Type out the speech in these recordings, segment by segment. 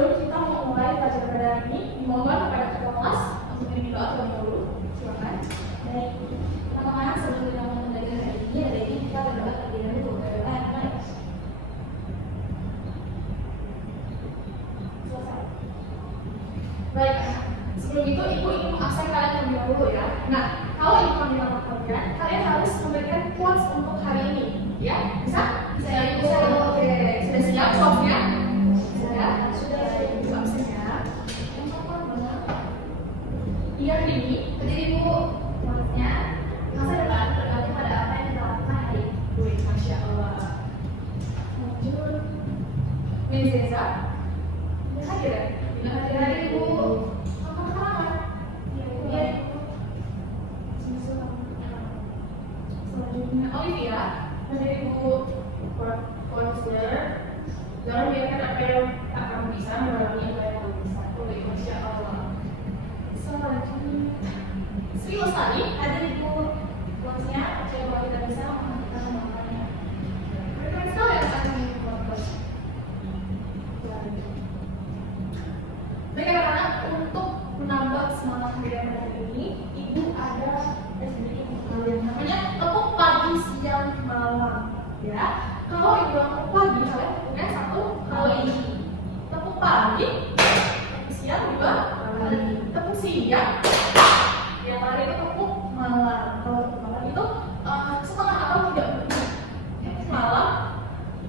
sebelum kita memulai pelajaran pada hari ini, dimohon kepada ketua kelas untuk mengirim doa terlebih dahulu. Silakan. Baik, teman-teman, sebelum kita mulai belajar hari ini, ada ini kita berdoa terlebih dahulu. Berdoa yang baik. Selesai. Baik, sebelum itu ibu ingin mengabsen kalian terlebih dahulu ya. Nah, kalau ibu panggil nama kalian harus memberikan quotes untuk hari ini, ya? Bisa? Bisa ya ibu. Oke, sudah siap quotesnya? Sudah ibu absen ya. Yang pertama, iya ini, jadi ibu quotesnya masa depan tergantung pada apa yang kita lakukan hari ini. Masya Allah. Lanjut, Miss Reza, ini hadir ya? Ini hadir ibu. Olivia, menjadi ibu konselor, jangan biarkan apa yang tak kamu bisa melalui apa yang kamu bisa. Masya Allah. Selanjutnya, Sri Lestari, ada ibu quotesnya, percaya bahwa kita bisa melakukannya. Berikan sekali yang akan dibuat. Baik anak-anak, untuk menambah semangat kalian hari ini, ibu ada sedikit yang namanya tepuk pagi siang malam, ya. Kalau ibu tepuk pagi, kalian punya satu kali. Tepuk pagi, tepuk siang juga kali. Tepuk siang, yang kali itu tepuk malam. Kalau tepuk malam itu setengah atau tidak begini. Tepuk malam,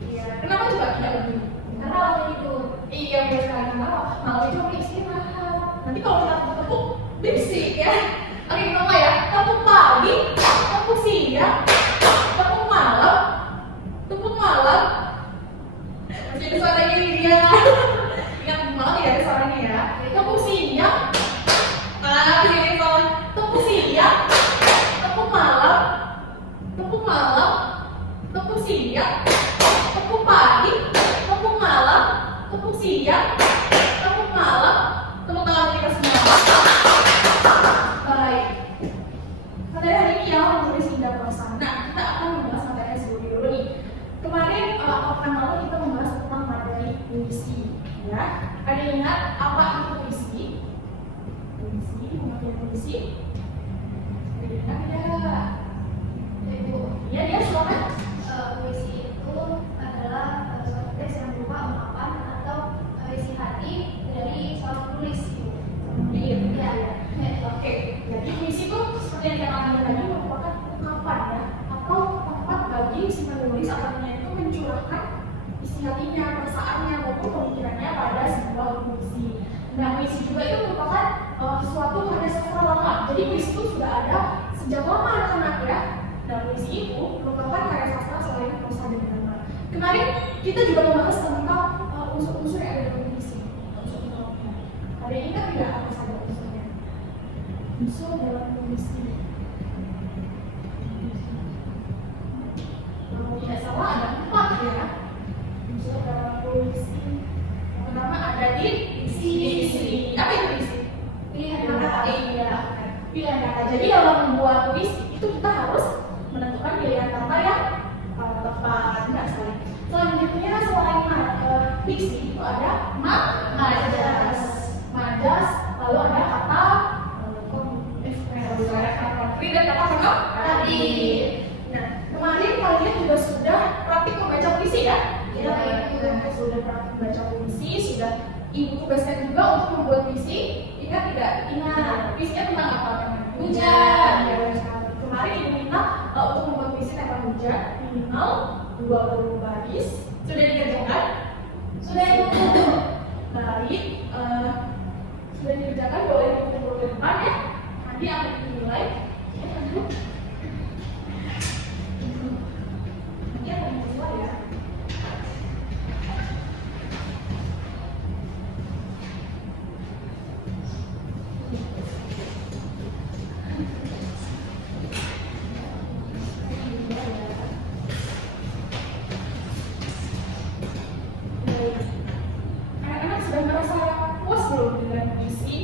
iya. Kenapa juga tidak begini? Karena waktu itu, iya biasanya malam itu istirahat. Nanti kalau kita tepuk bersih ya. Oke, kita ya. Tepuk pagi, tepuk siang, tepuk malam, tepuk malam. Masih ada suara ini dia. Ingat malam ya ada suaranya ya. Tepuk siang, ini soal tepuk siang, tepuk malam, tepuk malam, tepuk siang, tepuk pagi, tepuk malam, tepuk siang, tepuk malam, tepuk tangan kita semua. Baik. Materi hari ini ya menulis indah prosa. Nah, kita akan membahas materi sebelum dulu nih. Kemarin pekan lalu kita membahas tentang materi puisi, ya. Ada yang ingat apa itu puisi? Puisi, materi puisi. Ada yang ingat ya? Ibu, ya dia silakan. Puisi itu adalah suatu teks yang berupa ungkapan atau isi hati dari seorang penulis. Iya. Oke. Jadi puisi itu seperti yang dikatakan tadi merupakan ungkapan ya, atau tempat bagi si penulis atau penyanyi itu mencurahkan isi hatinya, perasaannya maupun pemikirannya pada sebuah puisi. Nah, puisi juga itu merupakan sesuatu karya sastra lama. Jadi puisi itu sudah ada sejak lama anak-anak ya. Dan puisi itu merupakan karya sastra selain prosa dan drama. Kemarin kita juga membahas tentang unsur-unsur yang ada dalam puisi. Ada yang ingat tidak apa saja unsurnya? Unsur dalam puisi. Kalau tidak salah ada 4 ya. Unsur dalam puisi. Yang pertama ada diksi. Apa itu diksi? Pilihan kata. Iya. Pilihan kata. Jadi dalam membuat puisi itu kita harus menentukan pilihan kata yang tepat. Tidak salah. Selanjutnya selain diksi itu ada majas, lalu ada kata konkret dan kata penampil. Nah, kemarin kalian juga sudah praktik membaca puisi ya? Iya, sudah praktik membaca puisi, sudah ibu tugaskan juga untuk membuat puisi. Ingat tidak? Ingat. Puisinya tentang apa? Hujan. Kemarin ibu minta untuk membuat puisi tentang hujan minimal 20 baris. Sudah dikerjakan? Sudah ibu. Baik. Sudah dikerjakan, boleh dikumpul ke depan ya. Nanti akan dinilai. Nanti akan dinilai ya. Anak-anak sudah merasa puas belum dengan puisi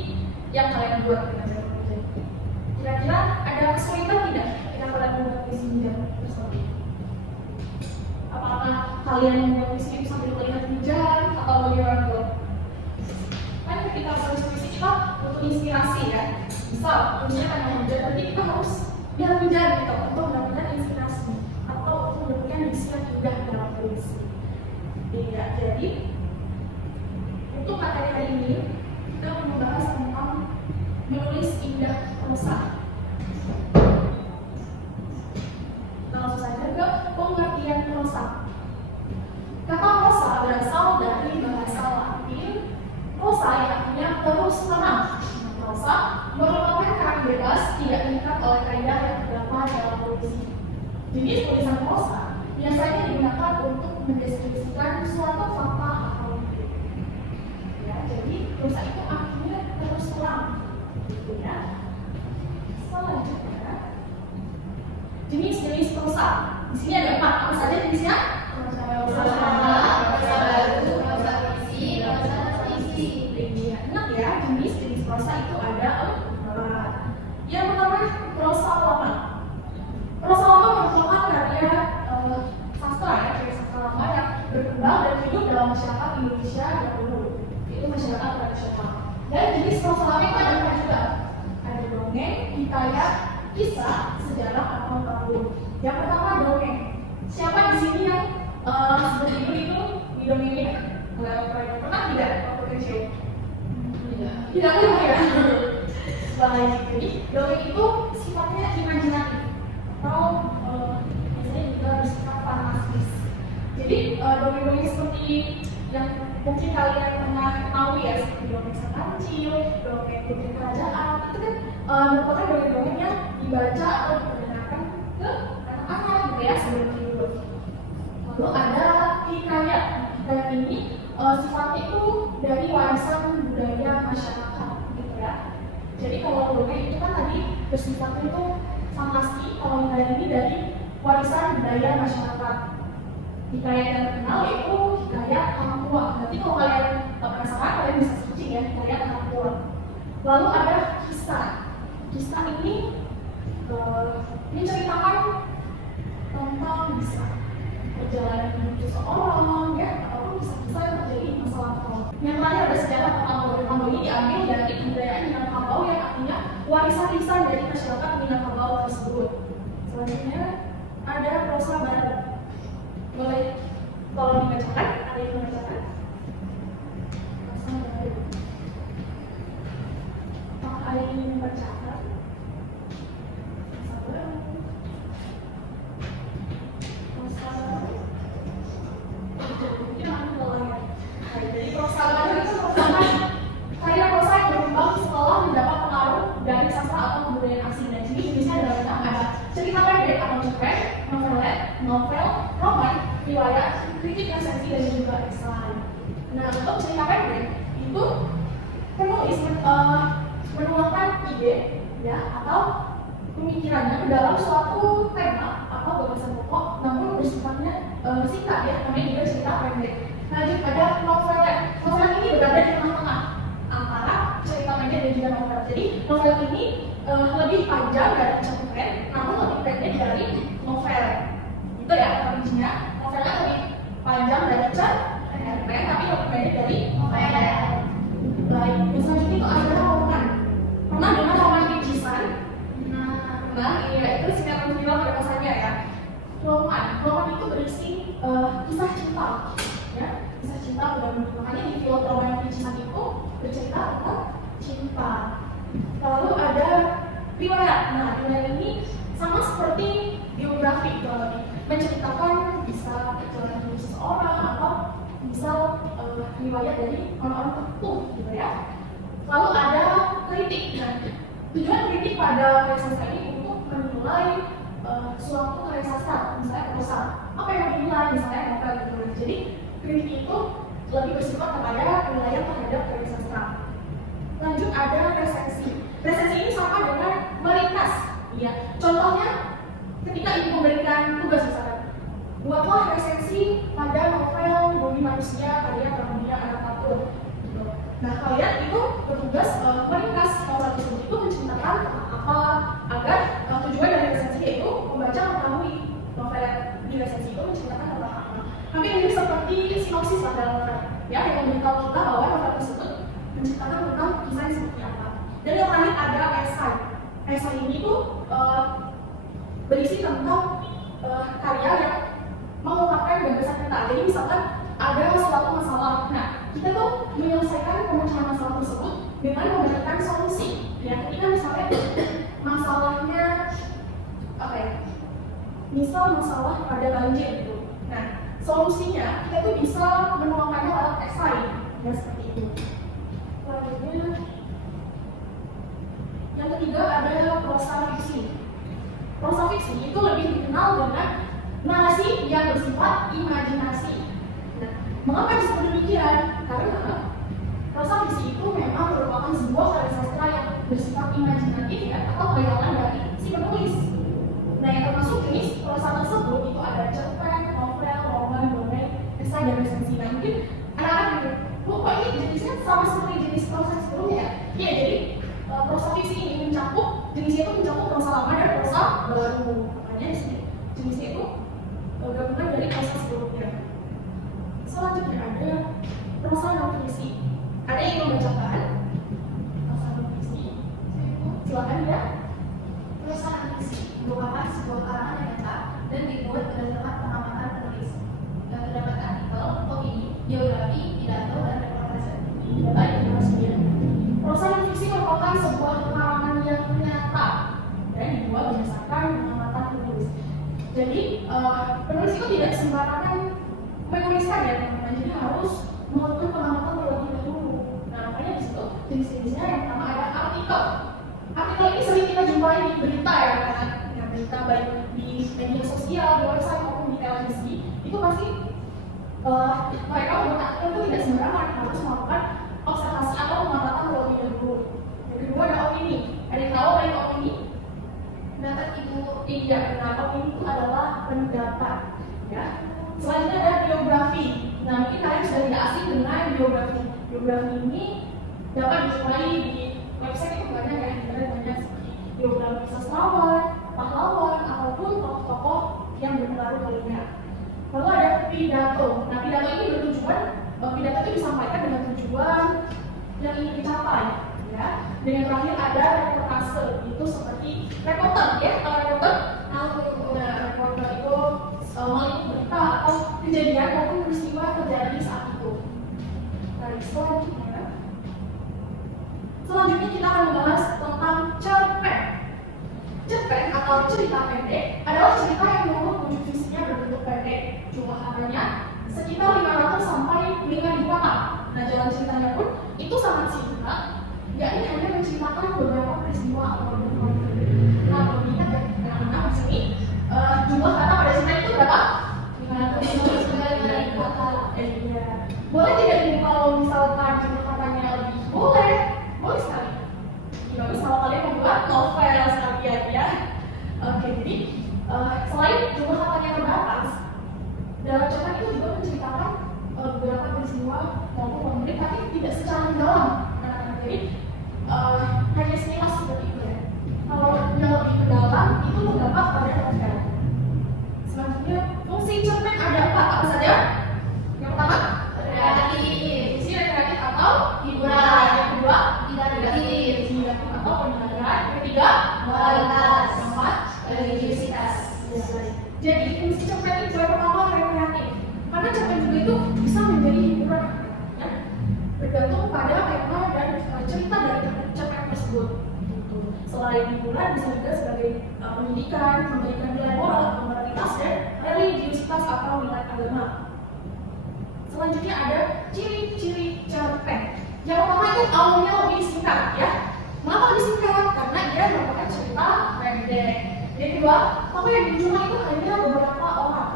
yang kalian buat dengan hujan? Kira-kira ada kesulitan tidak ketika kalian membuat puisi hujan tersebut? Apakah kalian membuat puisi itu sambil melihat hujan atau bagaimana? inspirasi ya. Misal punya tentang hujan, berarti kita harus biar hujan gitu untuk mendapatkan inspirasi atau untuk mendapatkan diksi yang indah dalam puisi. Iya, jadi untuk materi hari ini kita membahas tentang menulis indah prosa. Langsung saja ke pengertian prosa. Kata prosa berasal dari bahasa Latin prosa yang artinya terus terang. Prosa merupakan karang bebas tidak diikat oleh kaidah yang terdapat dalam puisi. Jenis tulisan prosa biasanya digunakan untuk mendeskripsikan suatu fakta atau ide. Ya, jadi prosa itu artinya terus terang, gitu ya. Selanjutnya, jenis-jenis prosa. Di sini ada 4. Apa saja jenisnya? Prosa baru, prosa puisi, prosa tradisi. Ingat ya, jenis prosa itu ada 4. Yang pertama, prosa lama. Prosa lama merupakan karya sastra ya, karya sastra lama yang berkembang dan hidup dalam masyarakat Indonesia dahulu, yaitu masyarakat tradisional. Dan jenis prosa lama itu ada 4 juga. Ada dongeng, hikayat, kisah, sejarah atau tabuh. Yang pertama dongeng. Siapa di sini yang seperti itu didongengin? Pernah tidak waktu kecil? Tidak pernah ya. Baik, jadi dongeng itu sifatnya imajinatif atau biasanya juga bersifat fantastis. Jadi dongeng-dongeng seperti yang mungkin kalian pernah tahu ya, seperti dongeng sang kancil, dongeng putri kerajaan, itu kan merupakan dongeng-dongeng yang dibaca atau diperdengarkan ke anak-anak gitu ya sebelum tidur. Lalu ada hikayat. Hikayat ini sifatnya itu dari warisan budaya masyarakat gitu ya. Jadi kalau dongeng itu kan tadi bersifatnya itu fantasi, kalau hikayat ini dari warisan budaya masyarakat. Hikayat yang terkenal yaitu hikayat Hang Tuah. Nanti kalau kalian penasaran, kalian bisa searching ya hikayat Hang Tuah. Lalu ada kisah. Kisah ini menceritakan tentang bisa perjalanan hidup seseorang ya, ataupun kisah-kisah yang terjadi di masa lampau. Yang terakhir ada sejarah Tambau. Tambau ini diambil dari kebudayaan Minangkabau yang artinya warisan lisan dari masyarakat Minangkabau tersebut. Selanjutnya ada prosa baru. Boleh tolong dibacakan? Ada yang membacakan? Prosa baru. Apakah ada yang ingin membacakan? Prosa baru. Prosa baru. Mungkin aku boleh ya. Jadi prosa baru itu merupakan karya prosa yang berkembang setelah mendapat pengaruh dari sastra atau kebudayaan asing. Dan sini jenisnya adalah ada cerita pendek atau cerpen, novelet, novel, roman, riwayat, kritik resensi dan juga esai. Nah, untuk cerita pendek itu penulis menuangkan ide ya atau pemikirannya ke dalam suatu tema atau gagasan pokok, namun bersifatnya singkat ya, namanya juga cerita pendek. Lanjut ada novelet. Novelet ini berada di tengah-tengah antara cerita pendek dan juga novel. Jadi novel ini lebih panjang dari cerpen, namun lebih pendek dari novel. Itu ya rincinya. Novelnya lebih panjang dari cerpen, tapi lebih pendek dari novel. Baik, selanjutnya itu ada roman. Pernah dengar roman Picisan? Nah, iya itu sinetron film pada masanya ya. Roman itu berisi kisah cinta, ya, kisah cinta. Makanya di film roman Picisan itu bercerita tentang cinta. Lalu ada riwayat. Nah, riwayat ini sama seperti biografi, menceritakan bisa perjalanan hidup seseorang atau misal riwayat dari orang-orang tertentu, gitu ya. Lalu ada kritik. Nah, tujuan kritik pada karya sastra ini untuk menilai suatu karya sastra, misalnya prosa. Apa yang dinilai, misalnya novel gitu. Jadi kritik itu lebih bersifat kepada penilaian terhadap karya sastra. Lanjut ada resensi. Resensi ini sama dengan meringkas. Ya, contohnya ketika ibu memberikan tugas misalkan, buatlah resensi pada novel Bumi Manusia karya Pramudia Anantatur. Nah, kalian itu bertugas meringkas novel tersebut itu menceritakan apa agar tujuan dari resensi yaitu membaca mengetahui novel di resensi itu menceritakan tentang apa. Hampir ini seperti sinopsis pada novel, ya, yang memberitahu kita bahwa novel tersebut menceritakan tentang kisah yang seperti apa. karya yang mengungkapkan gagasan kita. Jadi misalkan ada suatu masalah, nah kita tuh menyelesaikan pemecahan masalah tersebut dengan memberikan solusi. Ya, ketika misalnya masalahnya apa ya? Misal masalah pada banjir gitu. Nah, solusinya kita tuh bisa menuangkannya lewat esai, ya seperti itu. Selanjutnya, yang ketiga ada prosa fiksi. Prosa fiksi itu lebih dikenal dengan narasi yang bersifat imajinasi. Nah, mengapa disebut demikian? Karena prosa fiksi itu memang merupakan sebuah karya sastra yang bersifat imajinatif ya, atau khayalan dari si penulis. Nah, yang termasuk jenis prosa tersebut itu ada cerpen, novel, roman, dongeng, esai, dan resensi. Nah, mungkin anak-anak gitu, kok ini jenisnya sama seperti jenis prosa sebelumnya? Iya, jadi prosa fiksi ini mencakup jenisnya itu mencakup prosa lama dan prosa baru. Makanya di sini jenisnya itu gabungan dari prosa sebelumnya. Selanjutnya ada prosa non fiksi. Ada yang membacakan prosa non fiksi? Silakan ya. Prosa fiksi merupakan sebuah karangan yang nyata dan dibuat berdasarkan pengamatan penulis. Dan terdapat artikel, opini, biografi, pidato, dan reportase. Baik, terima kasih. Prosa non fiksi merupakan sebuah karangan yang nyata dan dibuat berdasarkan pengamatan penulis. Jadi penulis itu tidak sembarangan menuliskan ya teman-teman, jadi harus melakukan pengamatan terlebih dahulu. Nah, makanya di situ jenis-jenisnya yang pertama ada artikel. Artikel ini sering kita jumpai di berita ya, karena berita baik di media sosial, di website maupun di televisi, itu pasti mereka membuat artikel itu tidak sembarangan, harus melakukan observasi atau pengamatan terlebih dahulu. Yang kedua ada opini. Ada yang tahu apa itu opini? Dapat ibu Iya, nah opini itu adalah pendapat. Ya. Selanjutnya ada biografi. Nah, mungkin kalian sudah tidak asing dengan biografi. Biografi ini dapat dijumpai di website itu banyak ya, banyak seperti biografi sastrawan, pahlawan, ataupun tokoh-tokoh yang berpengaruh lainnya. Lalu ada pidato. Nah, pidato ini bertujuan, pidato itu disampaikan dengan tujuan yang ingin dicapai. Ya. Dan yang terakhir ada reportase. Itu seperti reporter ya, kalau reporter, nah reporter itu meliput berita atau kejadian maupun peristiwa terjadi saat itu. Nah, selanjutnya kita akan membahas tentang cerpen. Cerpen atau cerita pendek adalah cerita yang menurut wujud fisiknya berbentuk pendek. Jumlah katanya sekitar 500 sampai 5.000 kata. Nah, jalan ceritanya pun itu sangat singkat, yakni hanya menceritakan beberapa peristiwa atau konflik. Nah, kalau dilihat ya, anak-anak di sini jumlah kata pada cerita itu berapa? 500 kata. Iya. Boleh tidak nih kalau misalkan jumlah katanya lebih? Boleh sekali. Bagus kalau kalian membuat novel sekalian ya. Oke, jadi selain jumlah katanya terbatas, dalam cerpen itu juga menceritakan beberapa peristiwa maupun konflik, tapi tidak secara mendalam. Jadi hanya sekilas seperti itu ya. Kalau yang lebih mendalam itu terdapat pada novel. Selanjutnya fungsi cerpen ada apa saja? Yang pertama fungsi rekreatif atau hiburan. Yang kedua edukasi atau pendidikan. Yang ketiga moralitas. Yang keempat religiusitas. Jadi fungsi cerpen itu yang pertama rekreatif. Karena cerpen juga itu bisa menjadi hiburan. Ya. Bergantung pada tema dan cerita dari cerpen tersebut. Selain hiburan bisa juga sebagai pendidikan, memberikan nilai moral, moralitas, dan religiusitas atau nilai agama. Selanjutnya ada ciri-ciri cerpen. Yang pertama itu alurnya lebih singkat ya. Mengapa lebih singkat? Karena dia merupakan cerita pendek. Yang kedua, tokoh yang dijual itu hanya beberapa orang,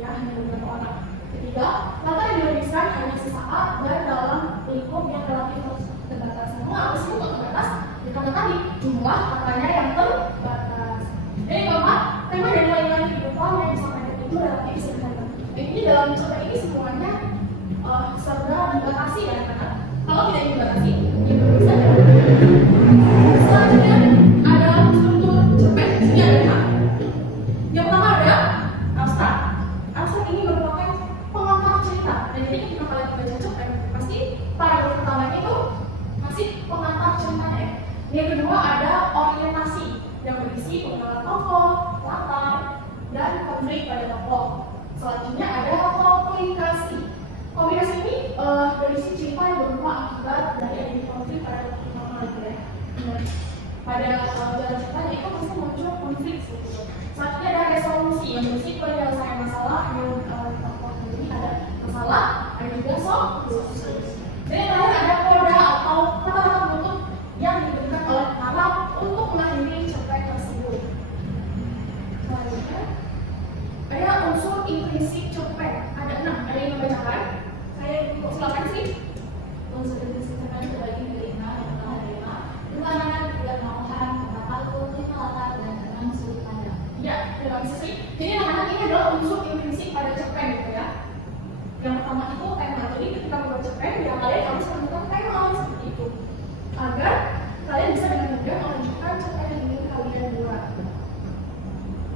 ya hanya beberapa orang. Ketiga, latar yang dihabiskan hanya sesaat dan dalam lingkup yang relatif terbatas. Namun apa sih untuk terbatas? Ya, karena tadi jumlah katanya yang terbatas. Dan yang keempat, tema dan nilai-nilai kehidupan yang disampaikan itu relatif sederhana. Ini dalam cerita ini semuanya serba dibatasi ya, karena kalau tidak dibatasi, ya bisa saja. Selanjutnya ada struktur cerpen. Ini ada 5. Yang pertama ada abstrak. Abstrak ini merupakan pengangkat cerita. Dan jadi ketika kalian membaca cerpen, pasti paragraf pertamanya itu masih pengantar ceritanya. Yang kedua ada orientasi yang berisi pengenalan tokoh, latar, dan konflik pada tokoh. Selanjutnya ada komplikasi. Komplikasi ini berisi cerita yang berupa akibat dari konflik pada tokoh utama gitu ya. Nah, pada jalan ceritanya itu pasti muncul konflik gitu. Selanjutnya ada resolusi yang berisi penyelesaian masalah yang tokoh ini ada masalah, ada juga solusi. Dan yang terakhir ada koda atau kata-kata penutup yang diberikan oleh Arab untuk mengakhiri cerpen tersebut. Selanjutnya ada unsur intrinsik cerpen. Ada 6. Ada yang membacakan? Saya silakan sih. Unsur intrinsik cerpen terbagi menjadi 5. Yang pertama adalah kewenangan, kemauan, kata-kata, lima latar, dan 6 sudut pandang. Ya, terima kasih sih. Jadi anak-anak ini adalah unsur intrinsik pada cerpen gitu ya. Yang pertama itu tema. Jadi ketika membuat cerpen, ya kalian harus menemukan tema seperti itu, agar kalian bisa dengan mudah menunjukkan cerpen yang ingin kalian buat.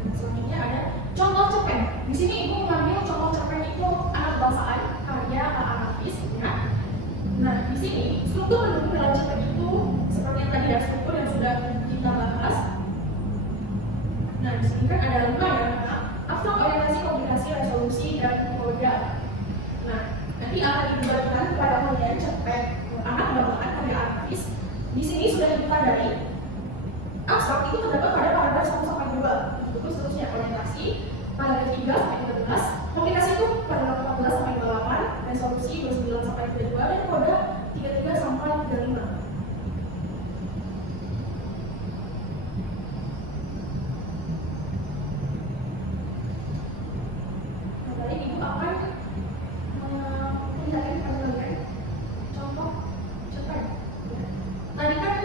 Dan selanjutnya ada contoh cerpen. Di sini ibu mengambil contoh cerpen itu anak bahasaan karya Arafis ya. Nah, di sini struktur pendukung dalam cerpen itu seperti yang tadi ya, struktur yang sudah kita bahas. Nah, di sini kan ada 5 ya, abstrak, orientasi, komunikasi, resolusi, dan koda. Nah, nanti akan dibuatkan kepada kalian cerpen anak bahasaan karya Arafis. Di sini sudah ditandai abstrak itu terdapat pada paragraf 1 sampai 2. Terus seterusnya orientasi paragraf 3 sampai 13, komunikasi itu paragraf 14 sampai 28, resolusi 29 sampai 32, dan koda 33 sampai 35. Nah, tadi ibu akan mencari kalian contoh cerpen. Tadi kan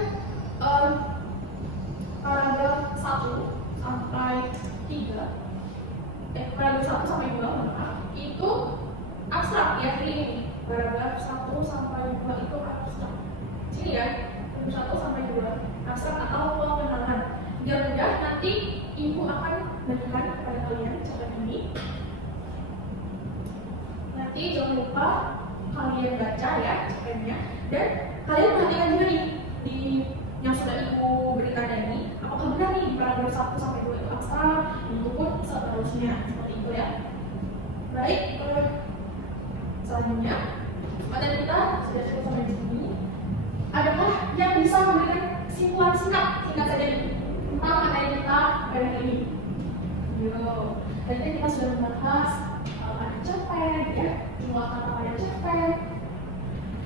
paragraf 1 sampai 3, paragraf 1 sampai 2 itu abstrak ya, ini paragraf 1 sampai 2 itu abstrak. Sini ya, paragraf 1 sampai 2 abstrak atau pengenalan. Biar mudah nanti ibu akan berikan kepada kalian cerpen ini. Nanti jangan lupa kalian baca ya cerpennya, dan kalian perhatikan juga nih di yang sudah ibu berikan ini, apakah benar nih di paragraf 1 sampai 2 itu abstrak, itu pun seterusnya seperti itu ya. Baik, selanjutnya materi kita sudah cukup sampai di sini. Adakah yang bisa memberikan kesimpulan singkat saja nih tentang materi kita hari ini? Yo, tadi kita sudah membahas ada cerpen ya, jumlah kata pada cerpen,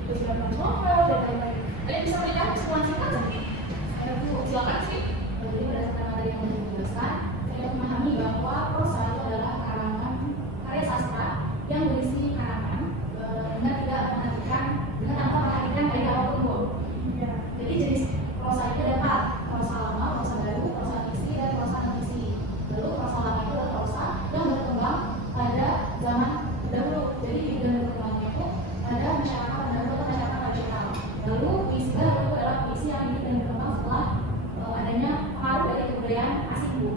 terus ada novel dan lain-lain. Ada yang bisa memberikan kesimpulan singkat saja? Silakan sih. Jadi berdasarkan materi yang dijelaskan, saya memahami bahwa prosa itu adalah karangan karya sastra yang berisi karangan dengan tidak menantikan dengan tanpa menantikan kaidah apapun Bu. Iya. Jadi jenis prosa itu ada 4, prosa lama, prosa baru, prosa fiksi, dan prosa non-fiksi. Lalu prosa lama itu adalah prosa yang berkembang pada zaman dahulu. Jadi di dalam berkembangnya itu ada masyarakat pendahulu atau masyarakat nasional. Lalu puisi baru itu adalah puisi yang hidup dan berkembang setelah adanya pengaruh dari kebudayaan asing Bu.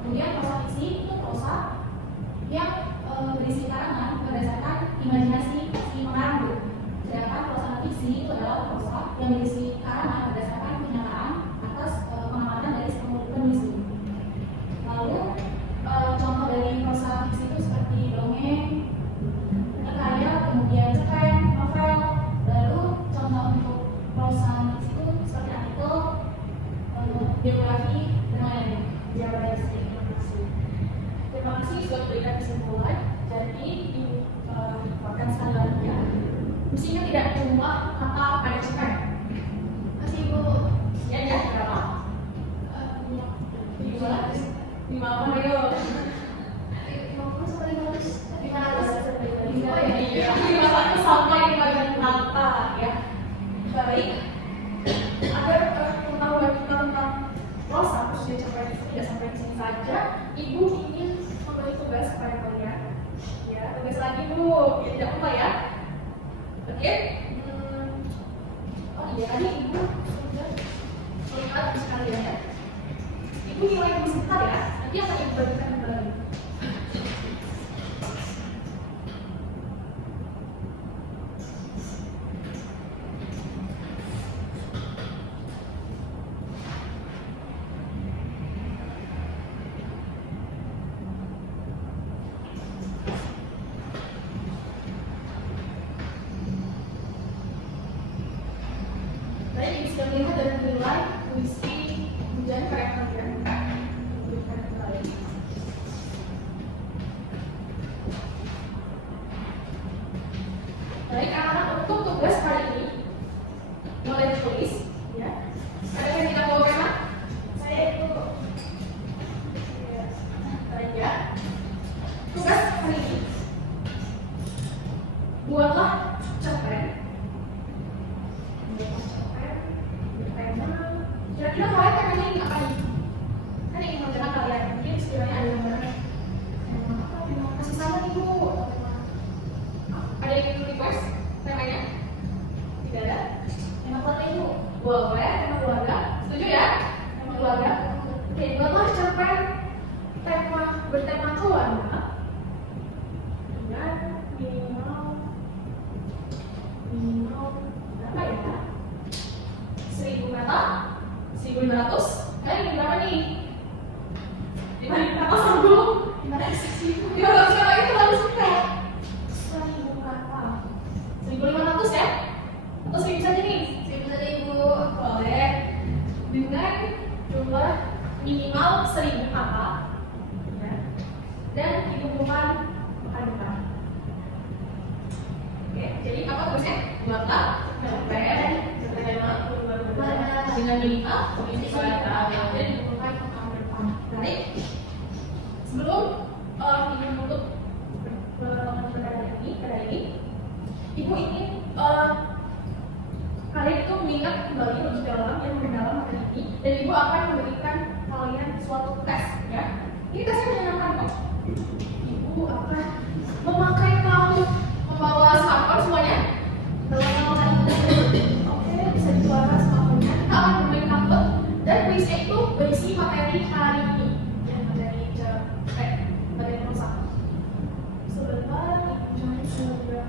Kemudian prosa fiksi itu prosa yang berisi karangan berdasarkan imajinasi si pengarang Bu. Sedangkan prosa non-fiksi itu adalah prosa yang berisi karangan berdasarkan kenyataan atas pengamatan dari penulis Bu. Lalu contoh dari prosa fiksi itu seperti dongeng, karya, kemudian cerpen, novel. Lalu contoh untuk prosa non-fiksi itu seperti artikel, biografi, dan lain-lain. Ya, baik, terima kasih. Terima kasih sudah memberikan kesimpulan. Jadi dikuatkan sekali lagi ya. Mestinya tidak cuma kata pada cerpen. Masih Bu. Ya, ya, berapa? 15. 5 Mario. 50 sampai 500. 500. Oh ya, iya. 500 sampai 500 kata ya. Baik. Agar pengetahuan kita tentang prosa khususnya cerpen itu tidak sampai di sini saja, ibu ingin memberi tugas kepada kalian. Ya, tugas lagi Bu. Ya, tidak lupa ya. Oke. Oh iya, tadi ibu sudah melihat sekalian ya. Ibu nilai dulu sebentar ya. Nanti akan ibu bagikan kembali. Tadi bisa melihat dari nilai puisi hujan karya kalian. Baik anak-anak, untuk tugas hari ini mulai tulis, ya. Ada yang tidak bawa pena? Saya itu. Baik ya. Tugas hari ini, buatlah cerpen. Kira-kira kalian pengennya ingin apa nih? Kan ingin mengenal kalian, mungkin sekiranya ada yang mana? Kasih sama nih bu. Ada yang ingin request temanya? Tidak ada? Tema keluarga ibu? Boleh, tema keluarga. Setuju ya? Tema keluarga. Oke, buatlah cerpen tema bertema keluarga. Dengan minimal berapa ya? 1000 kata, 1500. Kalian ingin berapa nih? 5.000 kata sebelum 500 kata itu terlalu singkat. 1000 kata, 1500 ya? Atau 1000 saja nih? 1000 saja ibu. Boleh. Dengan jumlah minimal 1000 kata, ya. Dan dikumpulkan pekan depan. Oke, jadi apa tulisnya? Buatlah cerpen dengan minimal 1000 kata dan dikumpulkan pekan depan. Baik. Sebelum ingin menutup pada ini, ibu ingin kalian itu mengingat kembali lebih dalam yang mendalam materi ini, dan ibu akan memberikan kalian suatu tes, ya. Ini tesnya menyenangkan kok. Ibu akan memakai kamu membawa smartphone semuanya. Oke, bisa dikeluarkan smartphone-nya. Kita akan bermain kartu dan kuisnya itu berisi materi hari ini, ya, materi materi rusak. Sebentar, jangan sebentar.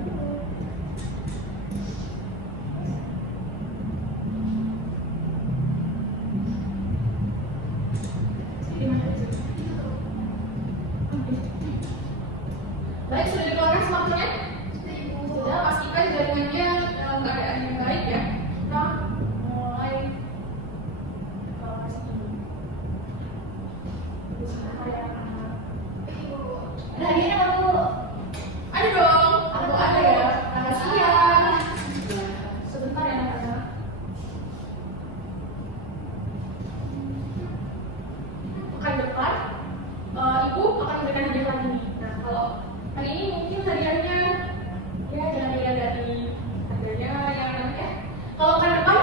Baik, sudah dikeluarkan smartphone-nya? Sudah, pastikan jaringannya dalam keadaan yang baik ya. Kita mulai ada hadiahnya nggak bu? Ada dong, ada ya. Kasihan. Sebentar ya anak-anak. Pekan depan, ibu akan memberikan hadiah lagi nih. Nah, kalau hari ini mungkin hadiahnya ya jangan dilihat dari harganya yang namanya. Kalau pekan depan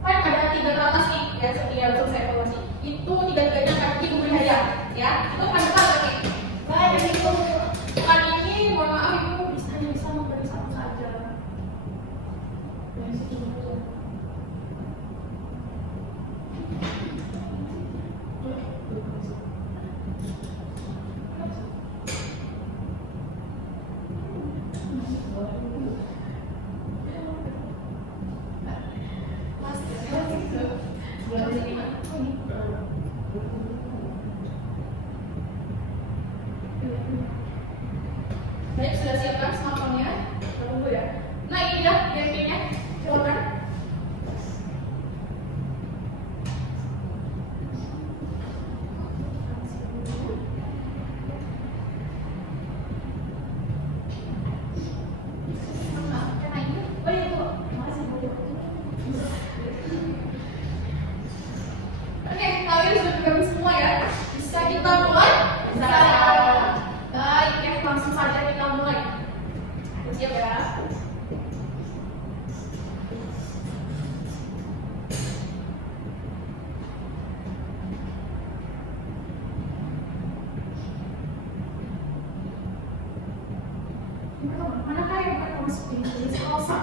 kan ada 3 teratas nih ya, setiap selesai evaluasi itu 3-3-nya akan diberi hadiah ya. Itu pekan depan lagi. Baik, itu pekan ini mohon maaf ibu bisa memberi satu saja. Dari situ dulu. Baik, sudah siapkan smartphone-nya? Tunggu ya. Nah, ini dah game-nya. Silakan. Oke, kalian sudah bergabung semua ya. Bisa kita mulai? Bisa. Baik ya, langsung saja kita mulai. Siap ya? Manakah yang akan masuk di tulis prosa?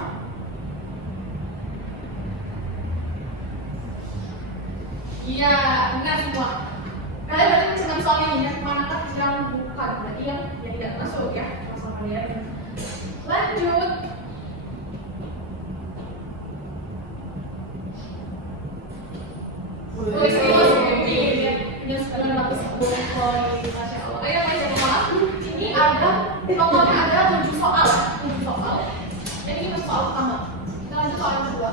Iya, benar semua. Kalian berarti mencermati soalnya nih, yang manakah yang bukan, berarti yang tidak masuk ya, prosa kalian. Lanjut. Ini 910 poin, masya Allah. Ayo, maaf. Ini ada, totalnya ada 7 soal. Dan ini soal pertama. Kita lanjut soal yang kedua.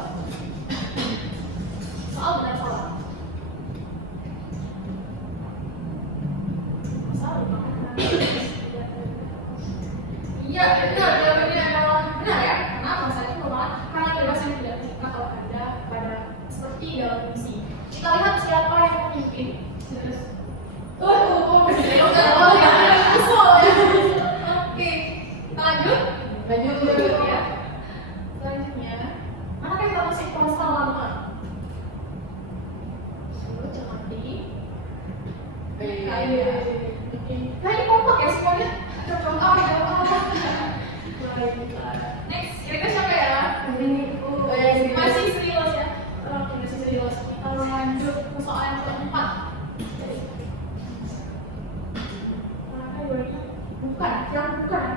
Terus, oke, kita lanjut. Lanjut ya. Selanjutnya, mana kita masih prosa lama? Selalu jangan di. Nah ini kompak ya semuanya. Coba next, kira-kira siapa ya? Masih serius ya? Oke, masih serius. Kita lanjut persoalan keempat. Bukan, yang bukan.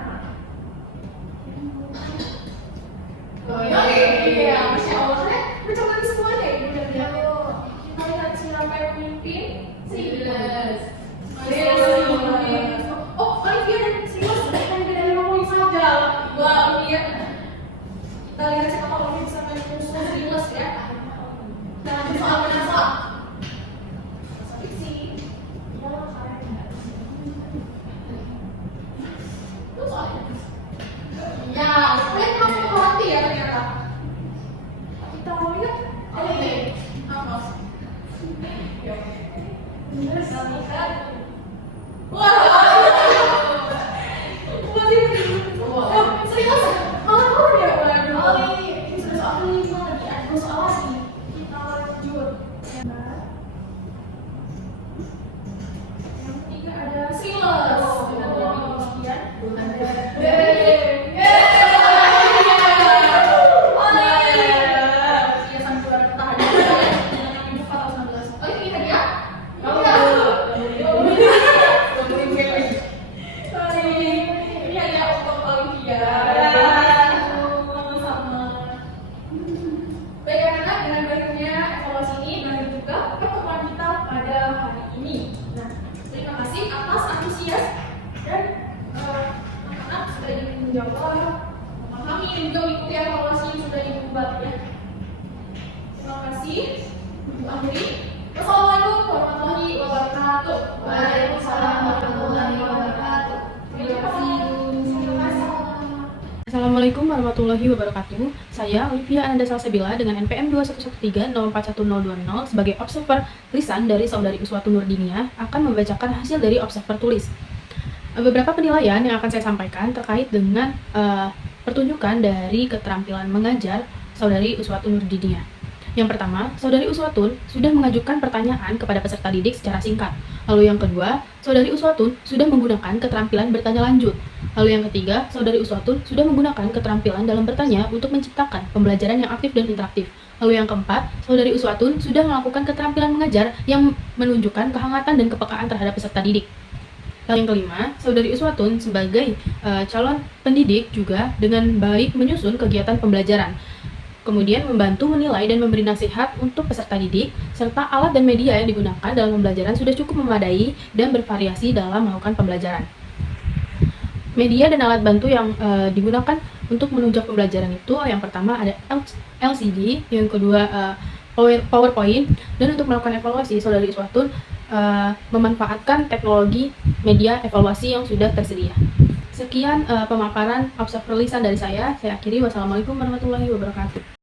Iya, Masya Allah. Mencoba di semuanya ya, Ibu dan Ayo, kita lihat siapa yang memimpin. Serius. Oh, Olivia dan serius. Kan kita ngomongin saja. Wah, Olivia. Kita lihat siapa Olivia bisa main musuh serius ya. Kita lanjut soal bahasa. Fiksi. Itu soalnya. Ya, kalian langsung mengerti ya ternyata. Kita mau lihat. Apa? Wah, serius? Malah perlu ya, waduh. Ini sudah soal 5 lagi, ada 2 soal lagi. Kita lanjut. Yang ketiga ada Silas. Memahami dan juga mengikuti evaluasi yang sudah dibuat ya. Terima kasih, Bu Andri. Wassalamualaikum warahmatullahi wabarakatuh. Waalaikumsalam warahmatullahi wabarakatuh. Terima kasih. Assalamualaikum warahmatullahi wabarakatuh. Saya Olivia Ananda Salsabila dengan NPM 21130411020 sebagai observer lisan dari Saudari Uswatun Nurdinia akan membacakan hasil dari observer tulis. Beberapa penilaian yang akan saya sampaikan terkait dengan pertunjukan dari keterampilan mengajar Saudari Uswatun Nurdinia. Yang pertama, Saudari Uswatun sudah mengajukan pertanyaan kepada peserta didik secara singkat. Lalu yang kedua, Saudari Uswatun sudah menggunakan keterampilan bertanya lanjut. Lalu yang ketiga, Saudari Uswatun sudah menggunakan keterampilan dalam bertanya untuk menciptakan pembelajaran yang aktif dan interaktif. Lalu yang keempat, Saudari Uswatun sudah melakukan keterampilan mengajar yang menunjukkan kehangatan dan kepekaan terhadap peserta didik. Lalu yang kelima, Saudari Uswatun sebagai calon pendidik juga dengan baik menyusun kegiatan pembelajaran. Kemudian membantu menilai dan memberi nasihat untuk peserta didik, serta alat dan media yang digunakan dalam pembelajaran sudah cukup memadai dan bervariasi dalam melakukan pembelajaran. Media dan alat bantu yang digunakan untuk menunjang pembelajaran itu, yang pertama ada LCD, yang kedua PowerPoint, dan untuk melakukan evaluasi, Saudari Uswatun memanfaatkan teknologi media evaluasi yang sudah tersedia. Sekian pemaparan observer lisan dari saya akhiri. Wassalamualaikum warahmatullahi wabarakatuh.